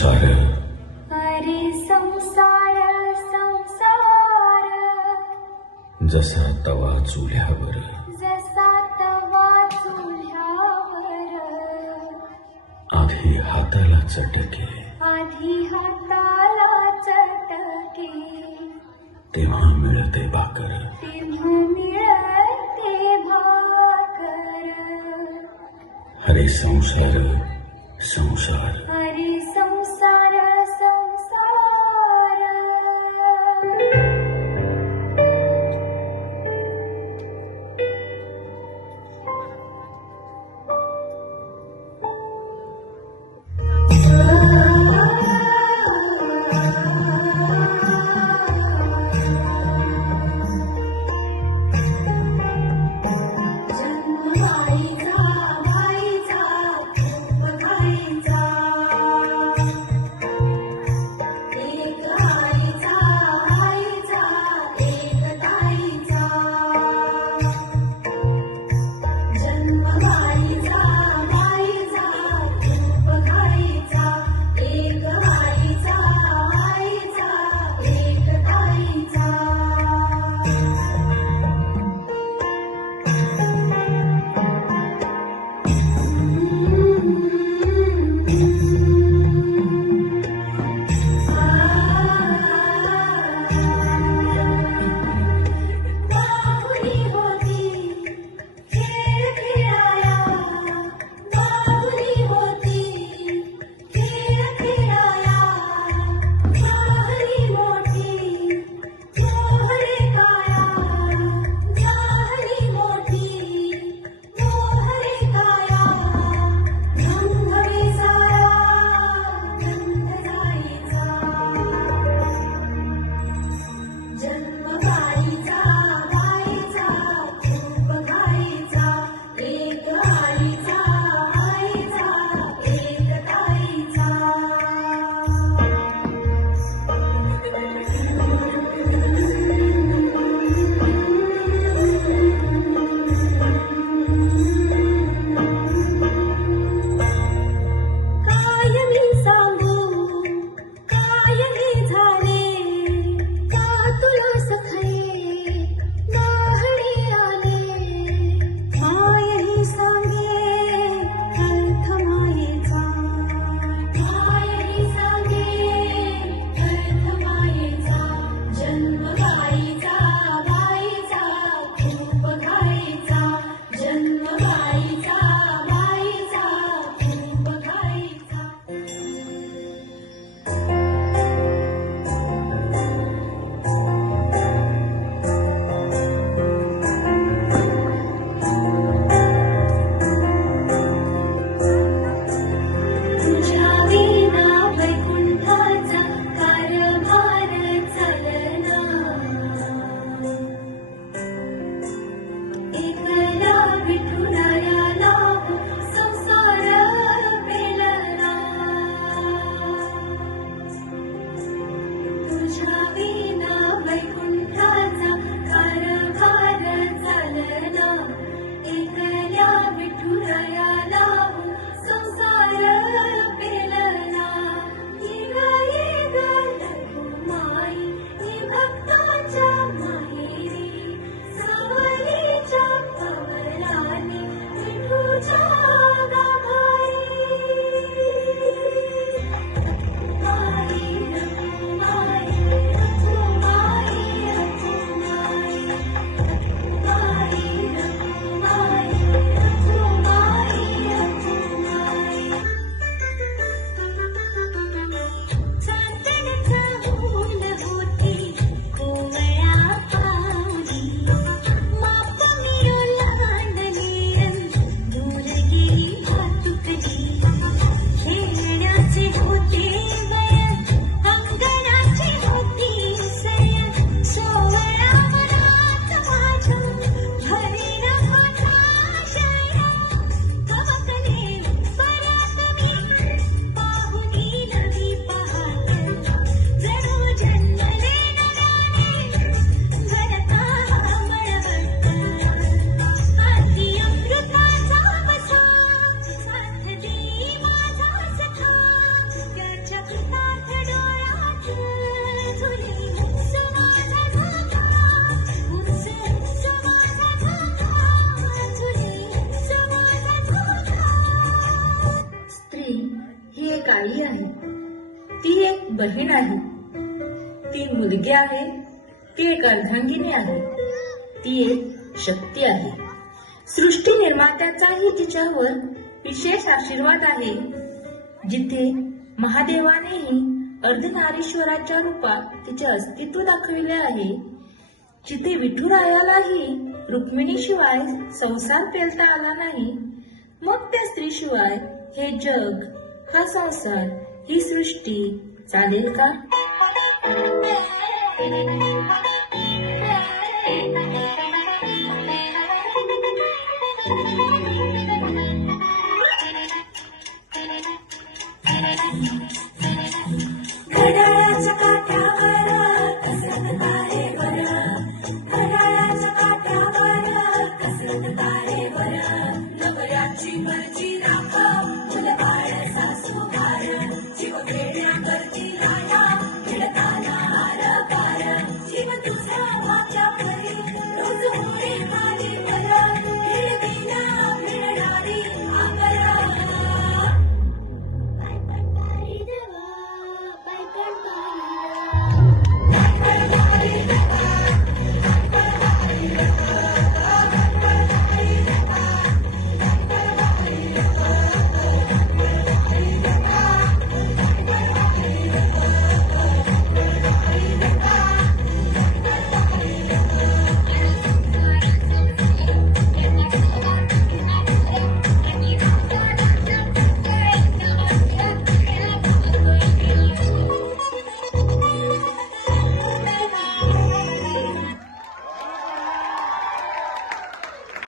संसार हरे संसार संसार जसा तवा चुल्यावर जसा तवा चुल्यावर आधी हाताला चटके आधी हाताला चटके तेव्हा मिळते भाकर. तेव्हा मिळते भाकर. हरे संसार संसार हरे संसार संसार एक आई आहे, ती एक बहीण आहे, ती मुलगी आहे, ती एक अर्धांगिनी आहे, ती एक शक्ती आहे. सृष्टी निर्मात्याचाही तिच्यावर विशेष आशीर्वाद आहे. जिथे महादेवानेही अर्धनारीश्वराच्या रूपात तिचे अस्तित्व दाखविले आहे, जिथे विठुरायालाही रुक्मिणीशिवाय संसार पेलता आला नाही, मग त्या स्त्रीशिवाय हे जग, हा संसार, ही सृष्टी चालेल का?